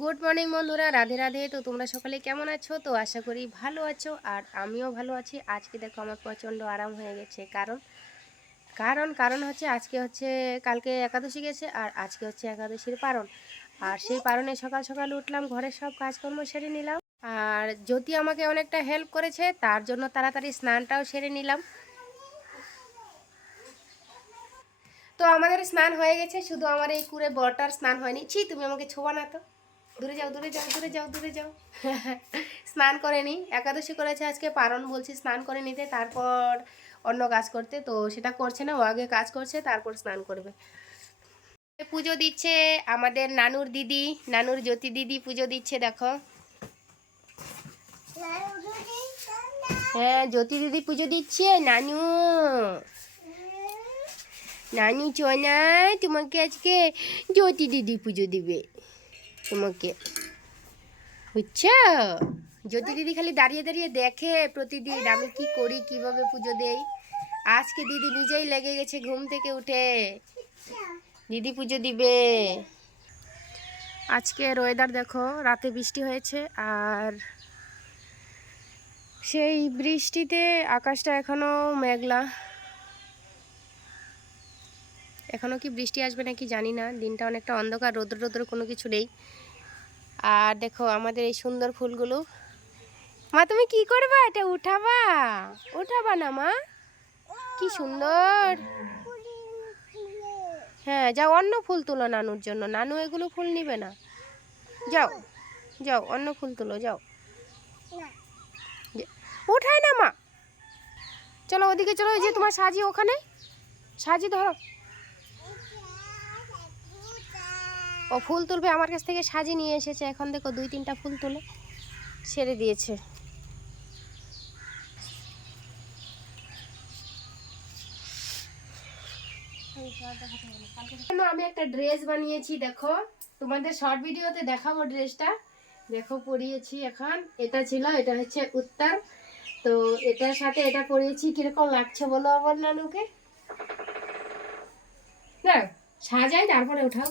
Good morning বন্ধুরা। রাধে রাধে। তো তোমরা সকালে কেমন আছো? তো আশা করি ভালো আছো, আর আমিও ভালো আছি। আজকে দেখো আমার প্রচণ্ড আরাম হয়ে গেছে। কারণ কারণ কারণ হচ্ছে আজকে হচ্ছে, কালকে একাদশী গেছে, আর আজকে হচ্ছে একাদশীর পারণ। আর সেই পারণে সকাল সকাল উঠলাম, ঘরের সব কাজকর্ম সেরে নিলাম। আর জ্যোতি আমাকে অনেকটা হেল্প করেছে, তার জন্য তাড়াতাড়ি স্নানটাও সেরে নিলাম। তো আমাদের স্নান হয়ে গেছে, শুধু আমার এই কুড়ে বরটার স্নান হয়নি। ছি, তুমি আমাকে ছোবা না তো। দূরে যাও দূরে যাও দূরে যাও দূরে যাও। স্নান করে নি একাদশী করেছে আজকে, পারণ বলছি স্নান করে নিতে, তারপর অন্য কাজ করতে, তো সেটা করছে না, ও আগে কাজ করছে, তারপর স্নান করবে। পুজো দিচ্ছে আমাদের নানুর দিদি, নানুর জ্যোতি দিদি পুজো দিচ্ছে, দেখো। হ্যাঁ জ্যোতি দিদি পুজো দিচ্ছে, নানু। নানু চনা তোমাকে আজকে জ্যোতি দিদি পুজো দিবে। তোমাকে। বুঝছ? জ্যোতি দিদি খালি দাঁড়িয়ে দাঁড়িয়ে দেখে প্রতিদিন আমি কি করি, কীভাবে পুজো দেই? আজকে দিদি নিজেই লেগে গেছে ঘুম থেকে উঠে। দিদি পুজো দিবে। আজকে ওয়েদার দেখো, রাতে বৃষ্টি হয়েছে আর সেই বৃষ্টিতে আকাশটা এখনও মেঘলা। এখনও কি বৃষ্টি আসবে নাকি জানি না। দিনটা অনেকটা অন্ধকার, রোদ্র রোদ্র কোনো কিছু নেই। আর দেখো আমাদের এই সুন্দর ফুলগুলো। মা, তুমি কি করবা? এটা উঠাবা? উঠাবা না, মা। কি সুন্দর। হ্যাঁ যাও, অন্য ফুল তুলো নানুর জন্য। নানু এগুলো ফুল নিবে না। যাও যাও, অন্য ফুল তুলো, যাও। যে- উঠায় না, মা। চলো ওদিকে, চলো যে তোমার সাজি ওখানে। সাজি ধরো। ও ফুল তুলবে আমার কাছ থেকে সাজি নিয়ে এসেছে। এখন দেখো দুই, তিনটা ফুল তুলে ছেড়ে দিয়েছে। আমি একটা ড্রেস বানিয়েছি, দেখো। তোমাদের শর্ট ভিডিওতে দেখাবো ড্রেসটা। দেখো, পরিয়েছি এখন। এটা ছিল, এটা হচ্ছে উত্তর। তো এটার সাথে এটা পরিয়েছি, কীরকম লাগছে বলো আমার নানুকে? না, সাজাই, তারপরে উঠাও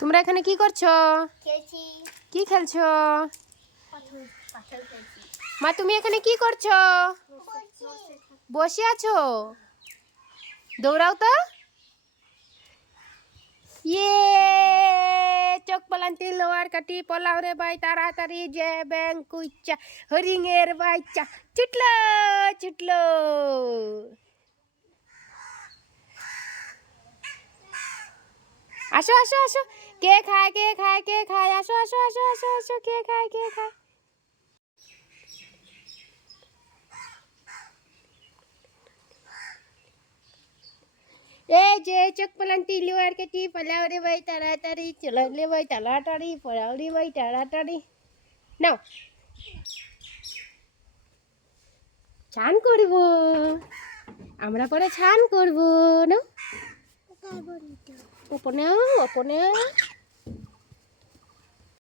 তোমরা এখানে কি করছ? খেলছি। কি খেলছো? মা তুমি এখানে কি করছ? বসে আছো? দৌড়াও তো। ইয়ে চোখ পালান্তি লোয়ার কাটি পলাও রে বাই তাড়াতাড়ি যে ব্যাং কুইচা হরিঙের বাইচা ছুটলো ছুটলো। আসো আসো আসো। কে খায় কে খায় কে খায়? আসো আসো আসো আসো আসো। কে খায় কে খায়? এই যে চোখ পালান্তি লোয়ার কাটি পলাও রে ভাই তাড়াতাড়ি চলো রে ভাই তাড়াতাড়ি পলাও রে ভাই তাড়াতাড়ি। নাও। চান করব। আমরা পরে চান করব না Voy a poner, voy.